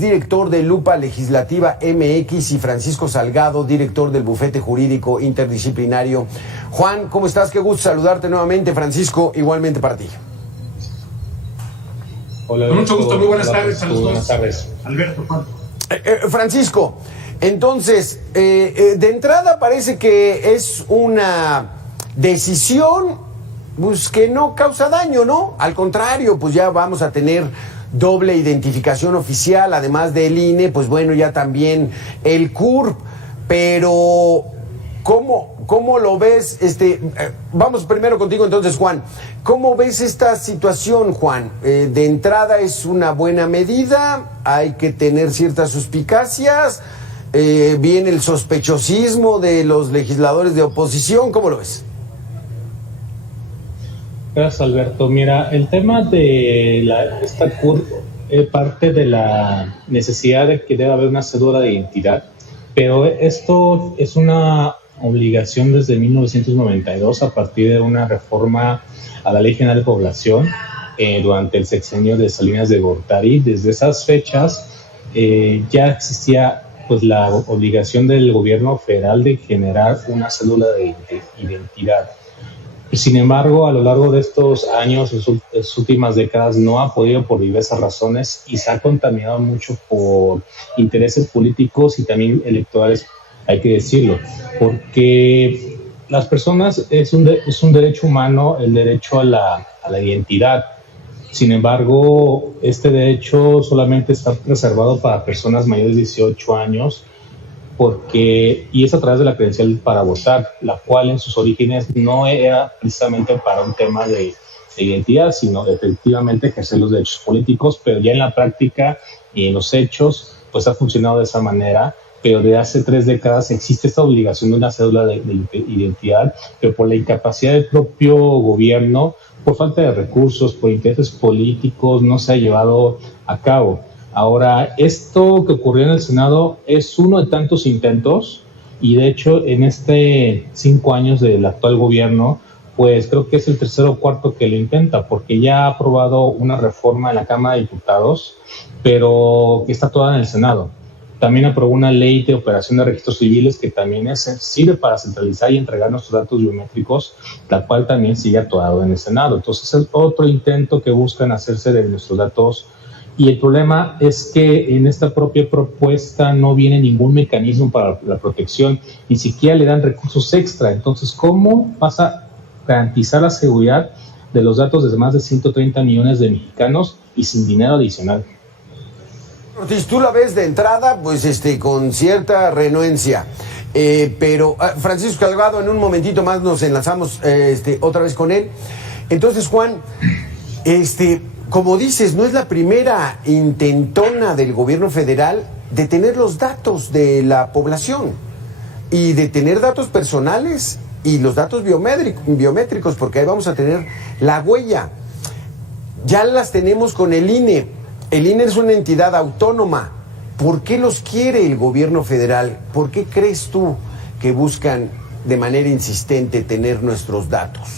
director de Lupa Legislativa MX, y Francisco Salgado, director del Bufete Jurídico Interdisciplinario. Juan, ¿cómo estás? Qué gusto saludarte nuevamente. Francisco, igualmente para ti. Hola, con mucho gusto, muy buenas tardes a los dos. Buenas tardes. Alberto, Juan. Francisco, entonces, de entrada parece que es una decisión pues, que no causa daño, ¿no? Al contrario, pues ya vamos a tener doble identificación oficial, además del INE, pues bueno, ya también el CURP, pero ¿cómo lo ves? Vamos primero contigo entonces, Juan. ¿Cómo ves esta situación, Juan? De entrada es una buena medida, hay que tener ciertas suspicacias, viene el sospechosismo de los legisladores de oposición, ¿cómo lo ves? Gracias, Alberto. Mira, el tema de esta CURP parte de la necesidad de que debe haber una cédula de identidad, pero esto es una obligación desde 1992 a partir de una reforma a la Ley General de Población durante el sexenio de Salinas de Gortari. Desde esas fechas ya existía pues la obligación del gobierno federal de generar una cédula de identidad. Sin embargo, a lo largo de estos años, las últimas décadas, no ha podido por diversas razones y se ha contaminado mucho por intereses políticos y también electorales, hay que decirlo, porque las personas es un derecho humano, el derecho a la identidad. Sin embargo, este derecho solamente está reservado para personas mayores de 18 años, y es a través de la credencial para votar, la cual en sus orígenes no era precisamente para un tema de identidad, sino efectivamente ejercer los derechos políticos, pero ya en la práctica y en los hechos, pues ha funcionado de esa manera. Pero de hace 3 décadas existe esta obligación de una cédula de identidad, pero por la incapacidad del propio gobierno, por falta de recursos, por intereses políticos, no se ha llevado a cabo. Ahora, esto que ocurrió en el Senado es uno de tantos intentos, y de hecho en 5 años del actual gobierno, pues creo que es el tercero o cuarto que lo intenta, porque ya ha aprobado una reforma en la Cámara de Diputados, pero que está toda en el Senado. También aprobó una ley de operación de registros civiles que también sirve para centralizar y entregar nuestros datos biométricos, la cual también sigue atorado en el Senado. Entonces es otro intento que buscan hacerse de nuestros datos. Y el problema es que en esta propia propuesta no viene ningún mecanismo para la protección, ni siquiera le dan recursos extra. Entonces, ¿cómo vas a garantizar la seguridad de los datos de más de 130 millones de mexicanos y sin dinero adicional? Ortiz, tú la ves de entrada, pues con cierta renuencia. Pero Francisco Salgado, en un momentito más nos enlazamos otra vez con él. Entonces, Juan, como dices, no es la primera intentona del gobierno federal de tener los datos de la población y de tener datos personales y los datos biométricos, porque ahí vamos a tener la huella. Ya las tenemos con el INE. El INE es una entidad autónoma. ¿Por qué los quiere el gobierno federal? ¿Por qué crees tú que buscan de manera insistente tener nuestros datos?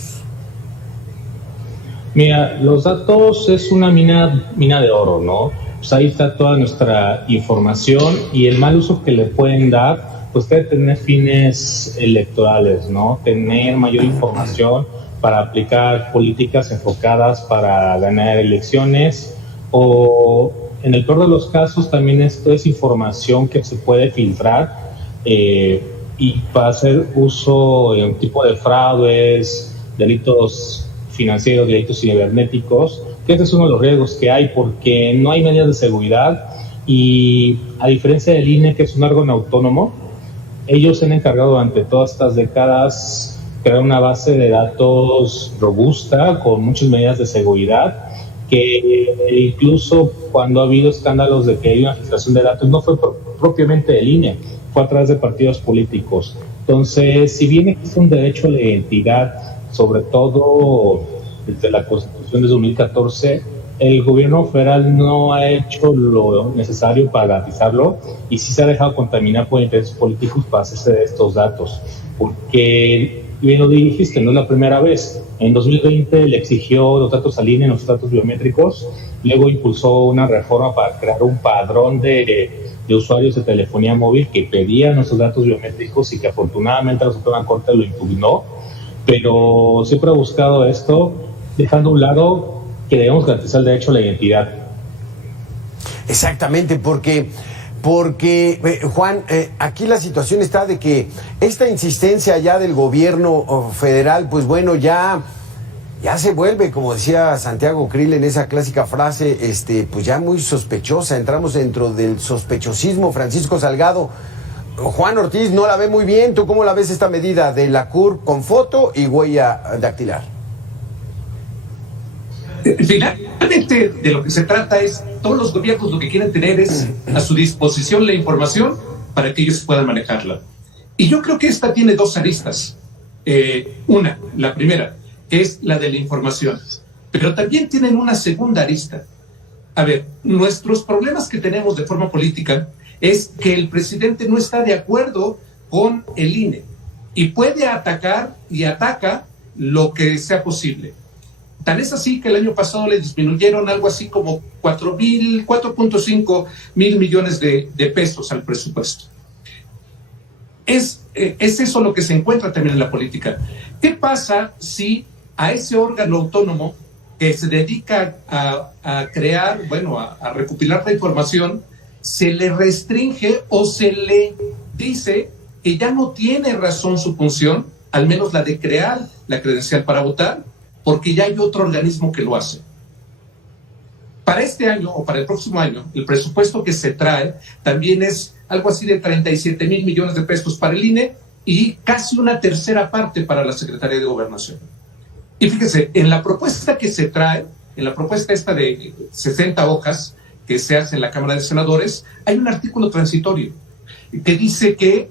Mira, los datos es una mina de oro, ¿no? Pues ahí está toda nuestra información, y el mal uso que le pueden dar, pues debe tener fines electorales, ¿no? Tener mayor información para aplicar políticas enfocadas para ganar elecciones, o en el peor de los casos también esto es información que se puede filtrar y para hacer uso de un tipo de fraudes, delitos financieros, delitos cibernéticos, que ese es uno de los riesgos que hay, porque no hay medidas de seguridad, y a diferencia del INE, que es un órgano autónomo, ellos se han encargado durante todas estas décadas crear una base de datos robusta con muchas medidas de seguridad, que incluso cuando ha habido escándalos de que hay una filtración de datos, no fue propiamente del INE, fue a través de partidos políticos. Entonces, si bien existe un derecho de identidad, sobre todo desde la Constitución de 2014, el gobierno federal no ha hecho lo necesario para garantizarlo, y sí se ha dejado contaminar por intereses políticos para hacerse de estos datos, porque bien lo dijiste, no es la primera vez. En 2020 le exigió los datos al INE, los datos biométricos, luego impulsó una reforma para crear un padrón de usuarios de telefonía móvil que pedían nuestros datos biométricos y que afortunadamente la Suprema Corte lo impugnó, pero siempre ha buscado esto, dejando a un lado que debemos garantizar el derecho a la identidad. Exactamente, porque Juan, aquí la situación está de que esta insistencia ya del gobierno federal, pues bueno, ya se vuelve, como decía Santiago Krill en esa clásica frase, pues ya muy sospechosa. Entramos dentro del sospechosismo. Francisco Salgado, Juan Ortiz no la ve muy bien. ¿Tú cómo la ves esta medida de la CURP con foto y huella dactilar? Finalmente, de lo que se trata es, todos los gobiernos lo que quieren tener es a su disposición la información para que ellos puedan manejarla. Y yo creo que esta tiene dos aristas. La primera, que es la de la información, pero también tienen una segunda arista. A ver, nuestros problemas que tenemos de forma política es que el presidente no está de acuerdo con el INE y puede atacar y ataca lo que sea posible. Tan es así que el año pasado le disminuyeron algo así como 4.5 mil millones de pesos al presupuesto. Es eso lo que se encuentra también en la política. ¿Qué pasa si a ese órgano autónomo que se dedica a crear, a recopilar la información, se le restringe o se le dice que ya no tiene razón su función, al menos la de crear la credencial para votar, porque ya hay otro organismo que lo hace? Para este año o para el próximo año, el presupuesto que se trae también es algo así de 37 mil millones de pesos para el INE y casi una tercera parte para la Secretaría de Gobernación. Y fíjese, en la propuesta que se trae, en la propuesta esta de 60 hojas que se hace en la Cámara de Senadores, hay un artículo transitorio que dice que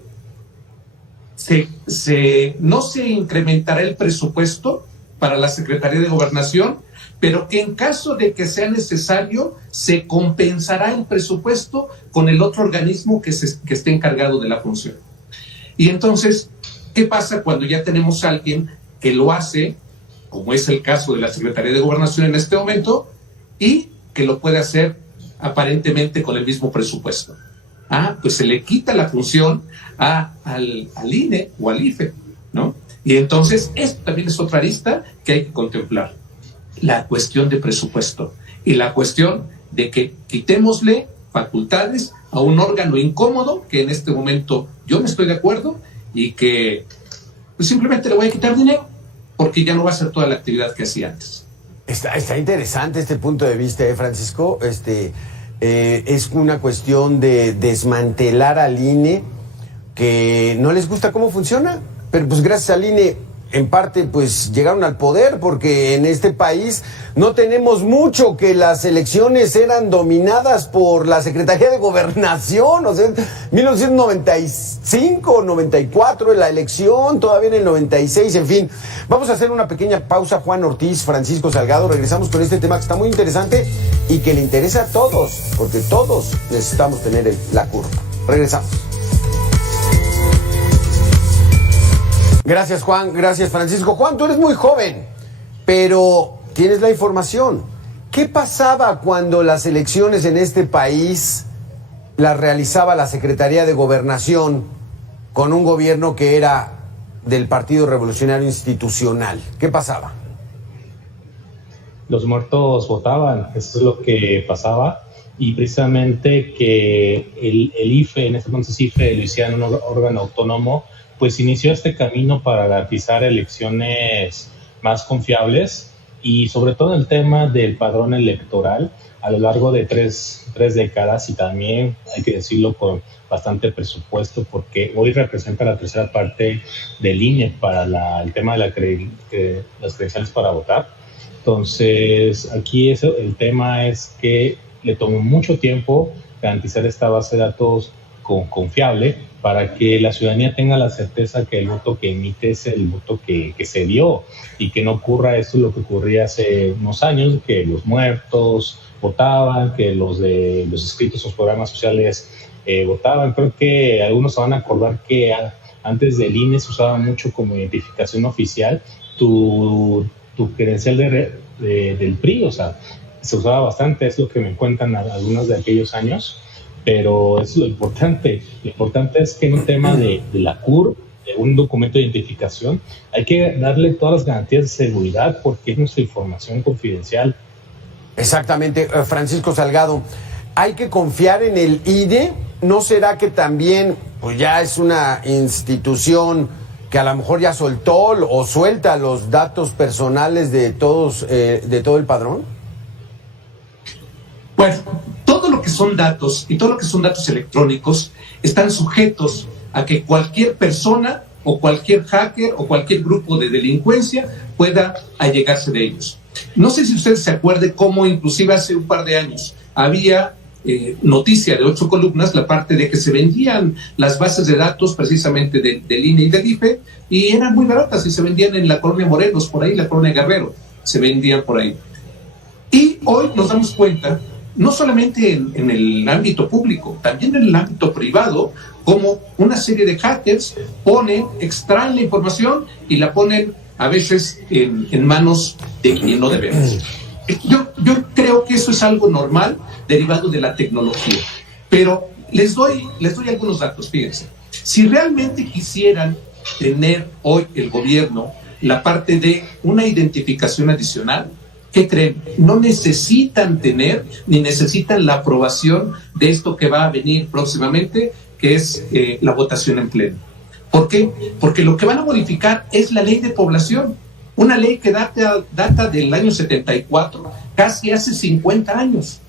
no se incrementará el presupuesto para la Secretaría de Gobernación, pero que en caso de que sea necesario, se compensará el presupuesto con el otro organismo que esté encargado de la función. Y entonces, ¿qué pasa cuando ya tenemos a alguien que lo hace, como es el caso de la Secretaría de Gobernación en este momento, y que lo puede hacer aparentemente con el mismo presupuesto? Pues se le quita la función al INE o al IFE, ¿no? Y entonces, esto también es otra arista que hay que contemplar. La cuestión de presupuesto y la cuestión de que quitémosle facultades a un órgano incómodo que en este momento yo no estoy de acuerdo y que pues simplemente le voy a quitar dinero porque ya no va a hacer toda la actividad que hacía antes. Está interesante este punto de vista, Francisco. Es una cuestión de desmantelar al INE, que no les gusta cómo funciona, pero pues gracias al INE en parte pues llegaron al poder, porque en este país no tenemos mucho que las elecciones eran dominadas por la Secretaría de Gobernación. O sea, 1995, 94 en la elección, todavía en el 96, en fin. Vamos a hacer una pequeña pausa. Juan Ortiz, Francisco Salgado, regresamos con este tema que está muy interesante y que le interesa a todos, porque todos necesitamos tener la curva. Regresamos. Gracias, Juan. Gracias, Francisco. Juan, tú eres muy joven, pero tienes la información. ¿Qué pasaba cuando las elecciones en este país las realizaba la Secretaría de Gobernación con un gobierno que era del Partido Revolucionario Institucional? ¿Qué pasaba? Los muertos votaban, eso es lo que pasaba. Y precisamente que el IFE, en ese entonces IFE, lo hicieran un órgano autónomo, pues inició este camino para garantizar elecciones más confiables y sobre todo el tema del padrón electoral a lo largo de tres décadas, y también hay que decirlo con bastante presupuesto, porque hoy representa la tercera parte del INE para el tema de las credenciales para votar. Entonces aquí el tema es que le tomó mucho tiempo garantizar esta base de datos confiable para que la ciudadanía tenga la certeza que el voto que emite es el voto que se dio, y que no ocurra esto lo que ocurría hace unos años, que los muertos votaban, que los inscritos en los programas sociales votaban. Creo que algunos se van a acordar que antes del INE se usaba mucho como identificación oficial tu credencial del PRI, o sea, se usaba bastante, es lo que me cuentan algunos de aquellos años, pero es lo importante. Lo importante es que en un tema de la CUR, de un documento de identificación, hay que darle todas las garantías de seguridad porque es nuestra información confidencial. Exactamente, Francisco Salgado. ¿Hay que confiar en el INE? ¿No será que también pues ya es una institución que a lo mejor ya soltó o suelta los datos personales de todos, de todo el padrón? Bueno, todo lo que son datos y todo lo que son datos electrónicos están sujetos a que cualquier persona o cualquier hacker o cualquier grupo de delincuencia pueda allegarse de ellos. No sé si ustedes se acuerdan cómo inclusive hace un par de años había noticia de 8 columnas, la parte de que se vendían las bases de datos precisamente del INE y del IFE, y eran muy baratas y se vendían en la colonia Morelos, por ahí, la colonia Guerrero, se vendían por ahí. Y hoy nos damos cuenta, no solamente en el ámbito público, también en el ámbito privado, como una serie de hackers extraen la información y la ponen a veces en manos de quien no debemos. Yo creo que eso es algo normal derivado de la tecnología, pero les doy algunos datos, fíjense. Si realmente quisieran tener hoy el gobierno la parte de una identificación adicional, ¿qué creen? No necesitan tener ni necesitan la aprobación de esto que va a venir próximamente, que es la votación en pleno. ¿Por qué? Porque lo que van a modificar es la ley de población, una ley que data del año 74, casi hace 50 años.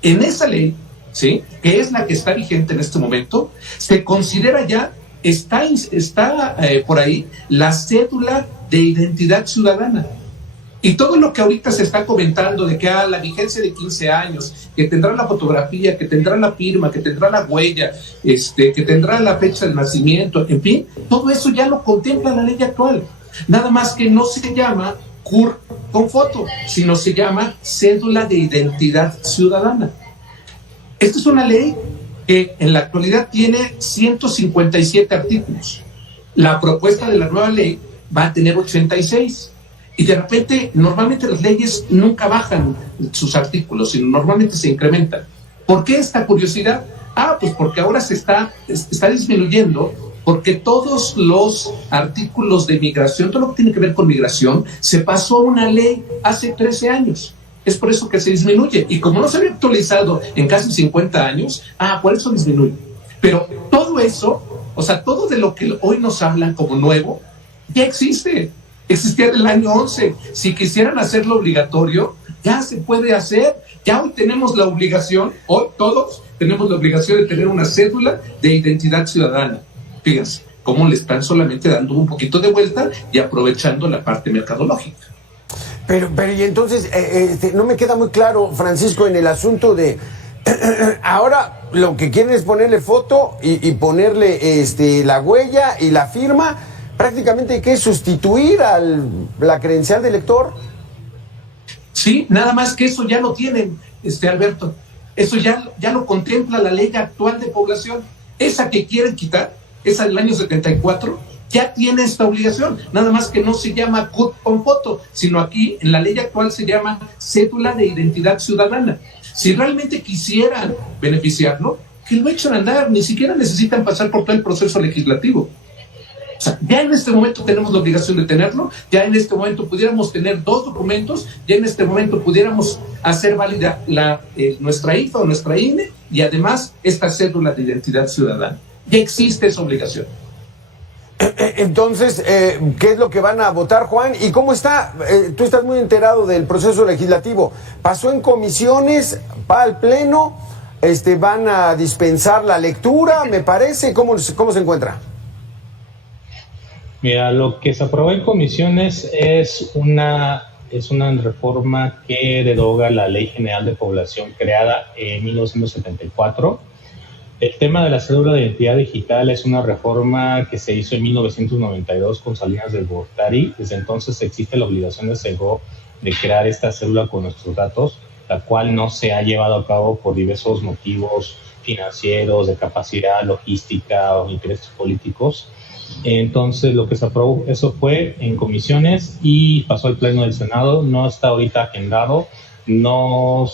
En esa ley, ¿sí?, que es la que está vigente en este momento, se considera ya, está por ahí, la cédula de identidad ciudadana. Y todo lo que ahorita se está comentando de que la vigencia de 15 años, que tendrá la fotografía, que tendrá la firma, que tendrá la huella, que tendrá la fecha de nacimiento, en fin, todo eso ya lo contempla la ley actual. Nada más que no se llama CUR con foto, sino se llama cédula de identidad ciudadana. Esta es una ley que en la actualidad tiene 157 artículos. La propuesta de la nueva ley va a tener 86. Y de repente, normalmente las leyes nunca bajan sus artículos, sino normalmente se incrementan. ¿Por qué esta curiosidad? Pues porque ahora se está disminuyendo, porque todos los artículos de migración, todo lo que tiene que ver con migración, se pasó a una ley hace 13 años. Es por eso que se disminuye. Y como no se había actualizado en casi 50 años, por eso disminuye. Pero todo eso, o sea, todo de lo que hoy nos hablan como nuevo, ya existe. Existía en el año 11. Si quisieran hacerlo obligatorio, ya se puede hacer. Ya hoy tenemos la obligación, hoy todos tenemos la obligación de tener una cédula de identidad ciudadana. Fíjense cómo le están solamente dando un poquito de vuelta y aprovechando la parte mercadológica. Pero y entonces, no me queda muy claro, Francisco, en el asunto de... ahora lo que quieren es ponerle foto y ponerle la huella y la firma. Prácticamente hay que sustituir a la credencial de elector. Sí, nada más que eso ya lo tienen, Alberto. Eso ya lo contempla la ley actual de población. Esa que quieren quitar, esa del año 74, ya tiene esta obligación. Nada más que no se llama CUT con foto, sino aquí en la ley actual se llama cédula de identidad ciudadana. Si realmente quisieran beneficiarlo, que lo echen a andar. Ni siquiera necesitan pasar por todo el proceso legislativo. O sea, ya en este momento tenemos la obligación de tenerlo, ya en este momento pudiéramos tener 2 documentos, ya en este momento pudiéramos hacer válida nuestra IFA o nuestra INE y además esta cédula de identidad ciudadana. Ya existe esa obligación. Entonces, ¿qué es lo que van a votar, Juan? ¿Y cómo está? Tú estás muy enterado del proceso legislativo. ¿Pasó en comisiones? ¿Va al pleno? ¿Van a dispensar la lectura? Me parece. ¿Cómo se encuentra? Mira, lo que se aprobó en comisiones es una reforma que deroga la Ley General de Población creada en 1974. El tema de la cédula de identidad digital es una reforma que se hizo en 1992 con Salinas de Gortari. Desde entonces existe la obligación de SEGO de crear esta cédula con nuestros datos, la cual no se ha llevado a cabo por diversos motivos financieros, de capacidad logística o intereses políticos. Entonces lo que se aprobó, eso fue en comisiones y pasó al pleno del Senado. No está ahorita agendado, No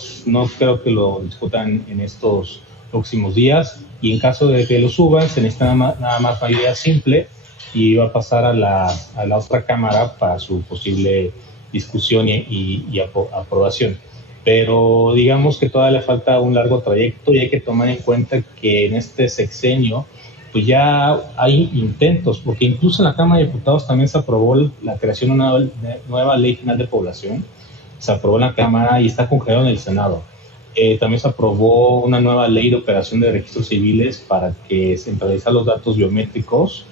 creo que lo discutan en estos próximos días, y en caso de que lo suban se necesita nada más mayoría simple y va a pasar a la otra cámara para su posible discusión y aprobación. Pero digamos que todavía le falta un largo trayecto, y hay que tomar en cuenta que en este sexenio pues ya hay intentos, porque incluso en la Cámara de Diputados también se aprobó la creación de una nueva ley general de población. Se aprobó en la Cámara y está congelado en el Senado. También se aprobó una nueva ley de operación de registros civiles para que centralizar los datos biométricos,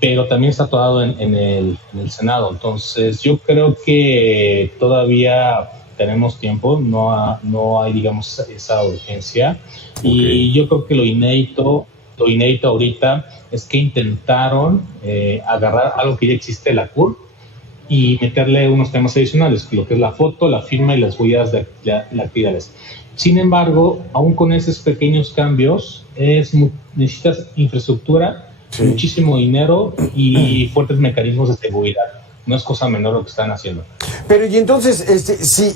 pero también está atorado en el Senado. Entonces yo creo que todavía tenemos tiempo, no hay, digamos, esa urgencia. Okay. Y yo creo que lo inédito ahorita es que intentaron agarrar algo que ya existe, la CURP, y meterle unos temas adicionales, lo que es la foto, la firma y las huellas dactilares. Sin embargo, aún con esos pequeños cambios, necesitas infraestructura, sí, muchísimo dinero y fuertes mecanismos de seguridad. No es cosa menor lo que están haciendo. Pero y entonces,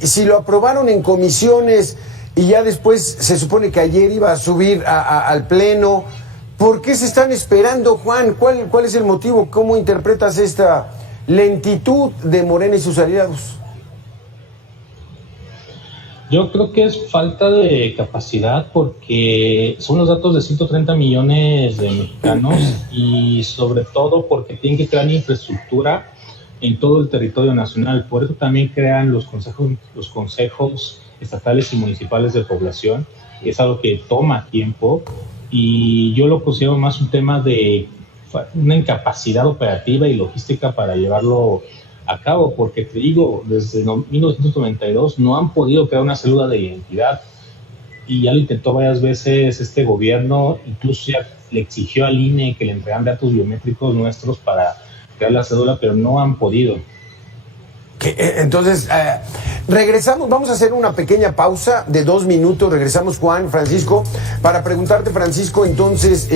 si lo aprobaron en comisiones y ya después se supone que ayer iba a subir al Pleno, ¿por qué se están esperando, Juan? ¿Cuál es el motivo? ¿Cómo interpretas esta lentitud de Morena y sus aliados? Yo creo que es falta de capacidad, porque son los datos de 130 millones de mexicanos, y sobre todo porque tienen que crear infraestructura en todo el territorio nacional. Por eso también crean los consejos estatales y municipales de población. Es algo que toma tiempo, y yo lo considero más un tema de una incapacidad operativa y logística para llevarlo a cabo, porque te digo, desde 1992 no han podido crear una cédula de identidad, y ya lo intentó varias veces este gobierno. Incluso ya le exigió al INE que le entregaran datos biométricos nuestros para crear la cédula, pero no han podido. Entonces, regresamos, vamos a hacer una pequeña pausa de 2 minutos, regresamos, Juan, Francisco, para preguntarte, Francisco, entonces,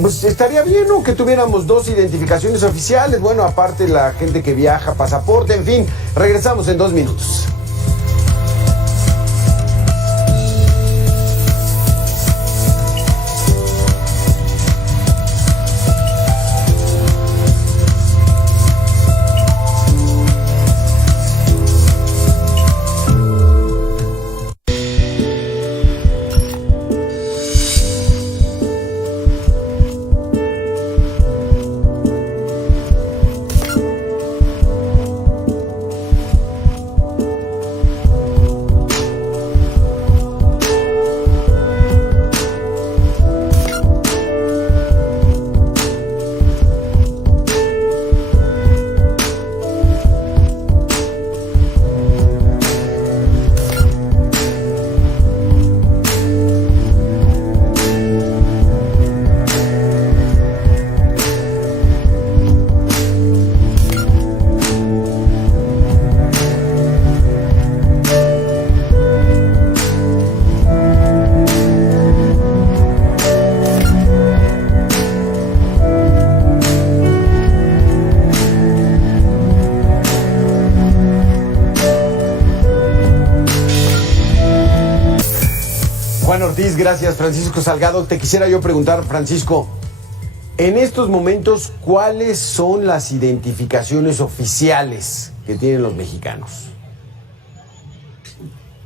pues estaría bien, ¿no?, que tuviéramos 2 identificaciones oficiales, bueno, aparte la gente que viaja, pasaporte, en fin. Regresamos en 2 minutos. Gracias, Francisco Salgado. Te quisiera yo preguntar, Francisco, en estos momentos, ¿cuáles son las identificaciones oficiales que tienen los mexicanos?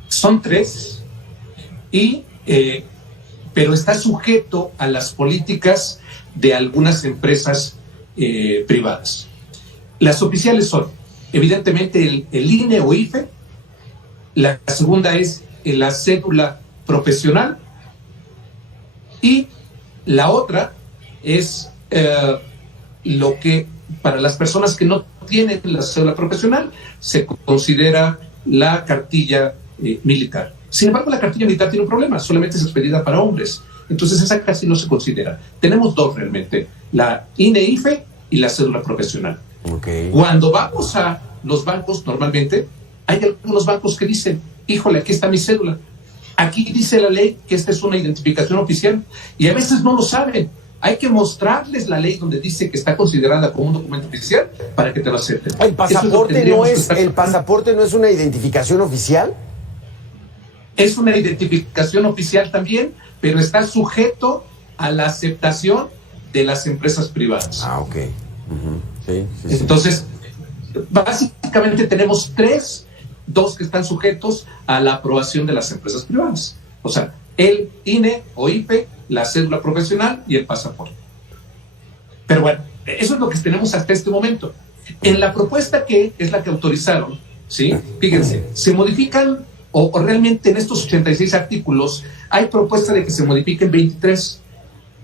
Son 3, pero está sujeto a las políticas de algunas empresas privadas. Las oficiales son, evidentemente, el INE o IFE. La segunda es la cédula profesional. Y la otra es lo que para las personas que no tienen la cédula profesional se considera la cartilla militar. Sin embargo, la cartilla militar tiene un problema, solamente es expedida para hombres. Entonces esa casi no se considera. Tenemos 2 realmente, la INE-IFE y la cédula profesional. Okay. Cuando vamos a los bancos, normalmente hay algunos bancos que dicen, híjole, aquí está mi cédula. Aquí dice la ley que esta es una identificación oficial, y a veces no lo saben. hay que mostrarles la ley donde dice que está considerada como un documento oficial para que te lo acepten. ¿El pasaporte no es una identificación oficial? Es una identificación oficial también, pero está sujeto a la aceptación de las empresas privadas. Ah, ok. Sí. Entonces, básicamente tenemos dos que están sujetos a la aprobación de las empresas privadas. O sea, el INE o IFE, la cédula profesional y el pasaporte. Pero bueno, eso es lo que tenemos hasta este momento. En la propuesta que es la que autorizaron, ¿sí? Fíjense, se modifican, o realmente en estos 86 artículos, hay propuesta de que se modifiquen 23.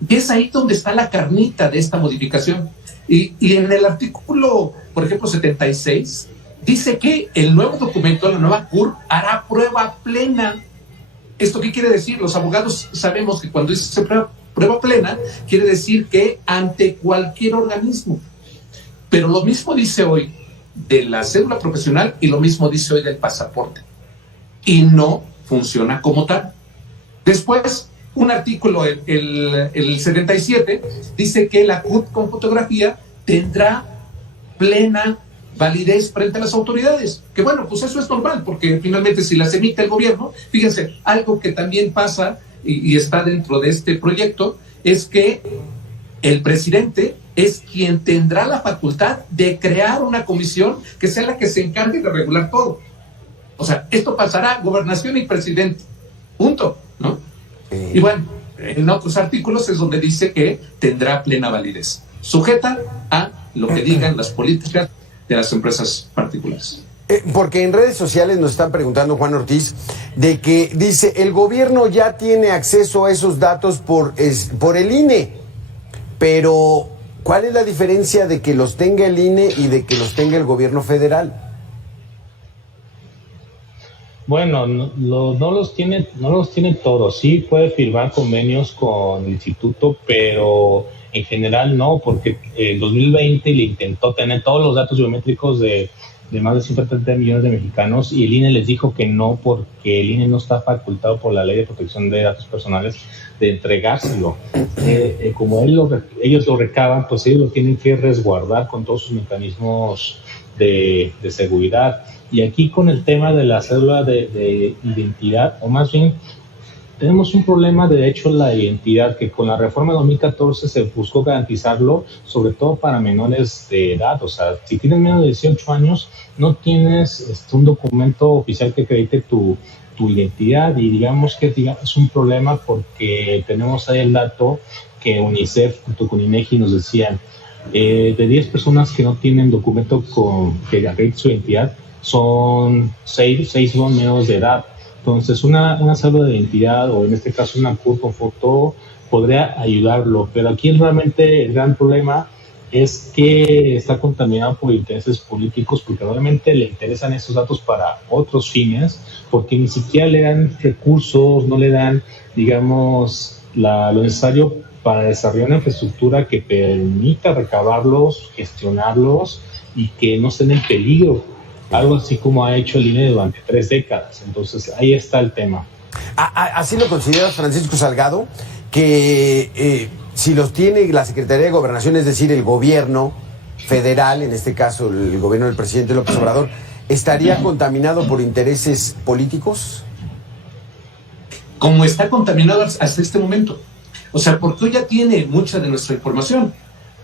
Y es ahí donde está la carnita de esta modificación. Y en el artículo, por ejemplo, 76, dice que el nuevo documento, la nueva CURP, hará prueba plena. ¿Esto qué quiere decir? Los abogados sabemos que cuando dice prueba plena, quiere decir que ante cualquier organismo. Pero lo mismo dice hoy de la cédula profesional y lo mismo dice hoy del pasaporte. Y no funciona como tal. Después, un artículo, el 77, dice que la CURP con fotografía tendrá plena validez frente a las autoridades, que bueno, pues eso es normal, porque finalmente si las emite el gobierno, fíjense, algo que también pasa y está dentro de este proyecto, es que el presidente es quien tendrá la facultad de crear una comisión que sea la que se encargue de regular todo. O sea, esto pasará gobernación y presidente, punto, ¿no? Y bueno, en otros artículos es donde dice que tendrá plena validez, sujeta a lo que digan las políticas de las empresas particulares. Porque en redes sociales nos están preguntando, Juan Ortiz, de que dice, el gobierno ya tiene acceso a esos datos por el INE, pero ¿cuál es la diferencia de que los tenga el INE y de que los tenga el gobierno federal? Bueno, no los tiene todos. Sí puede firmar convenios con el instituto, pero en general no, porque en 2020 le intentó tener todos los datos biométricos de más de 130 millones de mexicanos y el INE les dijo que no, porque el INE no está facultado por la Ley de Protección de Datos Personales de entregárselo. Como ellos lo recaban, pues ellos lo tienen que resguardar con todos sus mecanismos de seguridad. Y aquí con el tema de la cédula de identidad, o más bien tenemos un problema de hecho la identidad, que con la reforma de 2014 se buscó garantizarlo, sobre todo para menores de edad. O sea, si tienes menos de 18 años, no tienes un documento oficial que acredite tu identidad, y digamos que es un problema porque tenemos ahí el dato que UNICEF junto con INEGI nos decían, de 10 personas que no tienen documento que acredite su identidad, son 6 son menores de edad. Entonces una cédula de identidad, o en este caso una CURP con foto, podría ayudarlo, pero aquí realmente el gran problema es que está contaminado por intereses políticos, porque realmente le interesan esos datos para otros fines, porque ni siquiera le dan recursos, no le dan, digamos, lo necesario para desarrollar una infraestructura que permita recabarlos, gestionarlos y que no estén en peligro. Algo así como ha hecho el INE durante 3 décadas. Entonces, ahí está el tema. ¿Así lo consideras, Francisco Salgado? Que si los tiene la Secretaría de Gobernación, es decir, el gobierno federal, en este caso el gobierno del presidente López Obrador, ¿estaría contaminado por intereses políticos? Como está contaminado hasta este momento. O sea, porque hoy ya tiene mucha de nuestra información.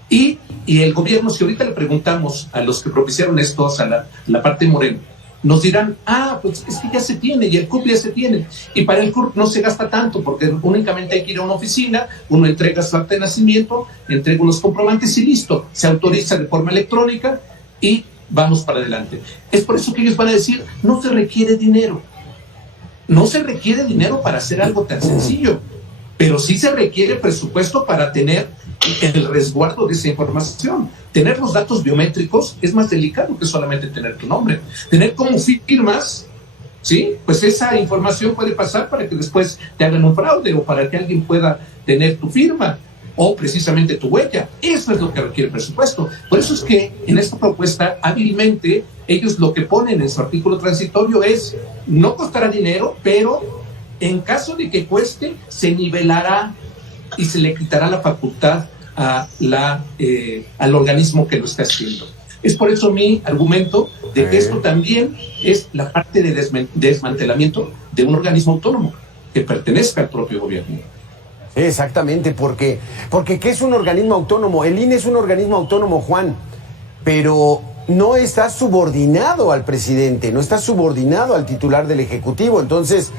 Y el gobierno, si ahorita le preguntamos a los que propiciaron esto, a la parte morena, nos dirán, pues es que ya se tiene, y el CURP ya se tiene. Y para el CURP no se gasta tanto, porque únicamente hay que ir a una oficina, uno entrega su acta de nacimiento, entrega unos comprobantes y listo. Se autoriza de forma electrónica y vamos para adelante. Es por eso que ellos van a decir, no se requiere dinero. No se requiere dinero para hacer algo tan sencillo, pero sí se requiere presupuesto para tener el resguardo de esa información. Tener los datos biométricos es más delicado que solamente tener tu nombre. Tener como firmas, ¿sí? Pues esa información puede pasar para que después te hagan un fraude o para que alguien pueda tener tu firma o precisamente tu huella. Eso es lo que requiere presupuesto. Por eso es que en esta propuesta, hábilmente, ellos lo que ponen en su artículo transitorio es, no costará dinero, pero en caso de que cueste, se nivelará y se le quitará la facultad al organismo que lo está haciendo. Es por eso mi argumento de que esto también es la parte de desmantelamiento de un organismo autónomo que pertenezca al propio gobierno. Exactamente, porque ¿qué es un organismo autónomo? El INE es un organismo autónomo, Juan, pero no está subordinado al presidente, no está subordinado al titular del Ejecutivo. Entonces,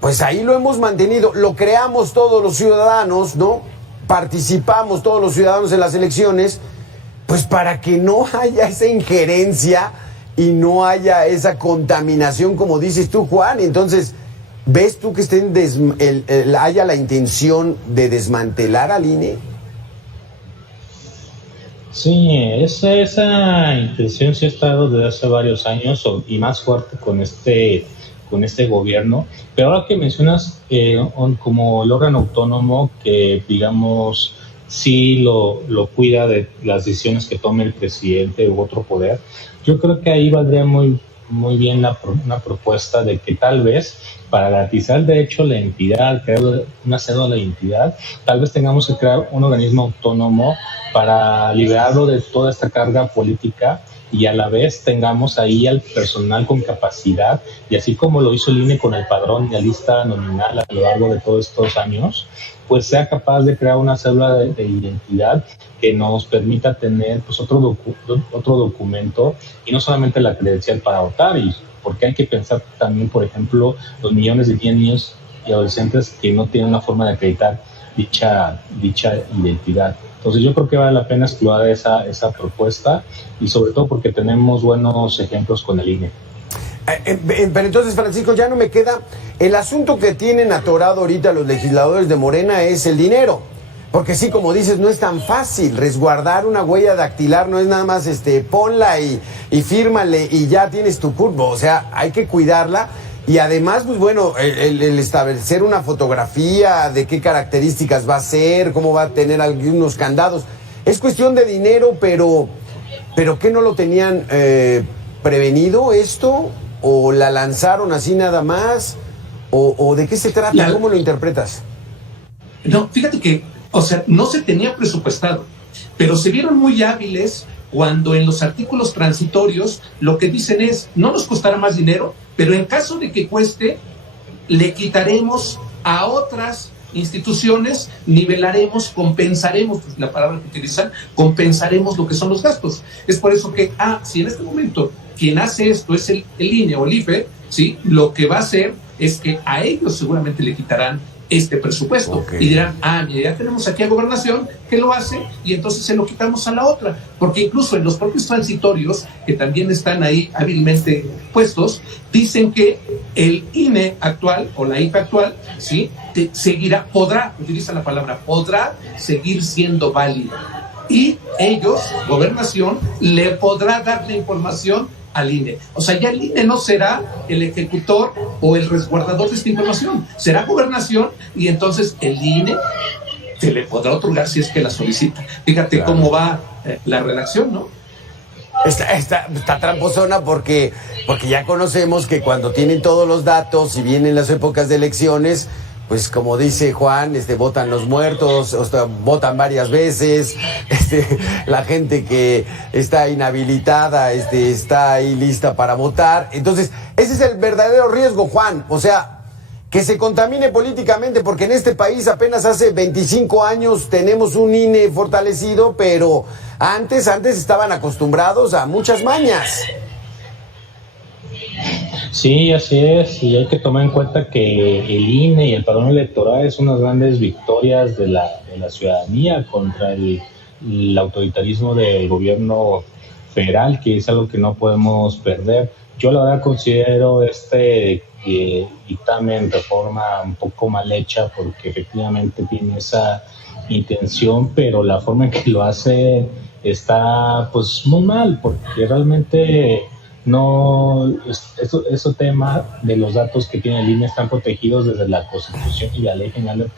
pues ahí lo hemos mantenido, lo creamos todos los ciudadanos, ¿no? Participamos todos los ciudadanos en las elecciones, pues para que no haya esa injerencia y no haya esa contaminación, como dices tú, Juan. Entonces, ¿ves tú que haya la intención de desmantelar al INE? Sí, esa intención sí ha estado desde hace varios años y más fuerte con este gobierno. Pero ahora que mencionas como el órgano autónomo que, digamos, sí lo cuida de las decisiones que tome el presidente u otro poder, yo creo que ahí valdría muy bien una propuesta de que tal vez para garantizar el derecho a la identidad, crear una cédula de identidad, tal vez tengamos que crear un organismo autónomo para liberarlo de toda esta carga política y a la vez tengamos ahí al personal con capacidad, y así como lo hizo el INE con el padrón y la lista nominal a lo largo de todos estos años, pues sea capaz de crear una cédula de identidad que nos permita tener pues otro documento y no solamente la credencial para votar, y porque hay que pensar también, por ejemplo, los millones de niños y adolescentes que no tienen una forma de acreditar dicha identidad. Entonces yo creo que vale la pena explorar esa propuesta, y sobre todo porque tenemos buenos ejemplos con el INE. Pero entonces, Francisco, ya no me queda. El asunto que tienen atorado ahorita los legisladores de Morena es el dinero. Porque sí, como dices, no es tan fácil resguardar una huella dactilar, no es nada más ponla y fírmale y ya tienes tu curvo. O sea, hay que cuidarla. Y además, pues bueno, el establecer una fotografía de qué características va a ser, cómo va a tener algunos candados. Es cuestión de dinero, pero ¿qué no lo tenían prevenido esto? ¿O la lanzaron así nada más? ¿O de qué se trata? ¿Cómo lo interpretas? No, fíjate que, o sea, no se tenía presupuestado, pero se vieron muy hábiles cuando en los artículos transitorios lo que dicen es, no nos costará más dinero, pero en caso de que cueste, le quitaremos a otras instituciones, nivelaremos, compensaremos, pues la palabra que utilizan, compensaremos lo que son los gastos. Es por eso que, si en este momento quien hace esto es el INE o el IFE, ¿sí? Lo que va a hacer es que a ellos seguramente le quitarán este presupuesto, y dirán, ya tenemos aquí a Gobernación que lo hace, y entonces se lo quitamos a la otra, porque incluso en los propios transitorios, que también están ahí hábilmente puestos, dicen que el INE actual o la IFE actual, ¿sí? Podrá seguir siendo válida, y ellos, Gobernación, le podrá dar la información al INE. O sea, ya el INE no será el ejecutor o el resguardador de esta información, será Gobernación, y entonces el INE se le podrá otorgar si es que la solicita. Fíjate cómo va la redacción, ¿no? Está tramposona porque ya conocemos que cuando tienen todos los datos y vienen las épocas de elecciones, pues como dice Juan, votan los muertos, votan varias veces, la gente que está inhabilitada, está ahí lista para votar. Entonces, ese es el verdadero riesgo, Juan. O sea, que se contamine políticamente, porque en este país apenas hace 25 años tenemos un INE fortalecido, pero antes estaban acostumbrados a muchas mañas. Sí, así es, y hay que tomar en cuenta que el INE y el padrón electoral es unas grandes victorias de la ciudadanía contra el autoritarismo del gobierno federal, que es algo que no podemos perder. Yo la verdad considero este dictamen, reforma un poco mal hecha, porque efectivamente tiene esa intención, pero la forma en que lo hace está pues muy mal, porque realmente no, ese tema de los datos que tiene el INE están protegidos desde la Constitución y la Ley General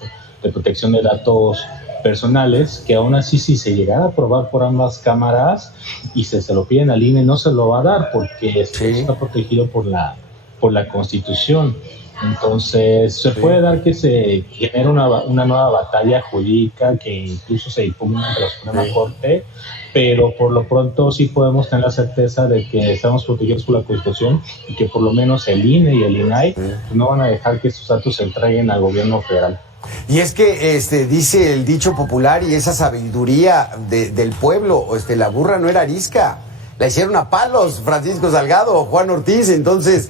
de Protección de Datos Personales, que aún así, si se llegara a aprobar por ambas cámaras y se lo piden al INE, no se lo va a dar, porque está protegido por la por la Constitución. Entonces, se puede dar que se genere una nueva batalla jurídica que incluso se impugna ante la Suprema Corte, pero por lo pronto sí podemos tener la certeza de que estamos protegidos por la Constitución y que por lo menos el INE y el INAI pues, no van a dejar que estos datos se entreguen al gobierno federal. Y es que dice el dicho popular y esa sabiduría del pueblo, la burra no era arisca, la hicieron a palos Francisco Salgado, Juan Ortiz, entonces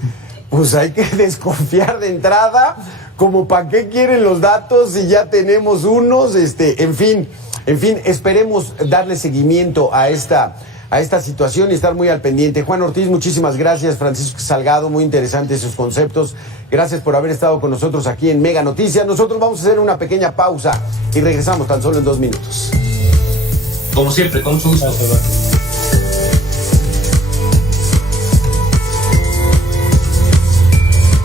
pues hay que desconfiar de entrada, como para qué quieren los datos si ya tenemos unos, en fin, esperemos darle seguimiento a esta situación y estar muy al pendiente. Juan Ortiz, muchísimas gracias. Francisco Salgado, muy interesantes sus conceptos. Gracias por haber estado con nosotros aquí en Mega Noticias. Nosotros vamos a hacer una pequeña pausa y regresamos tan solo en 2 minutos. Como siempre, con mucho gusto.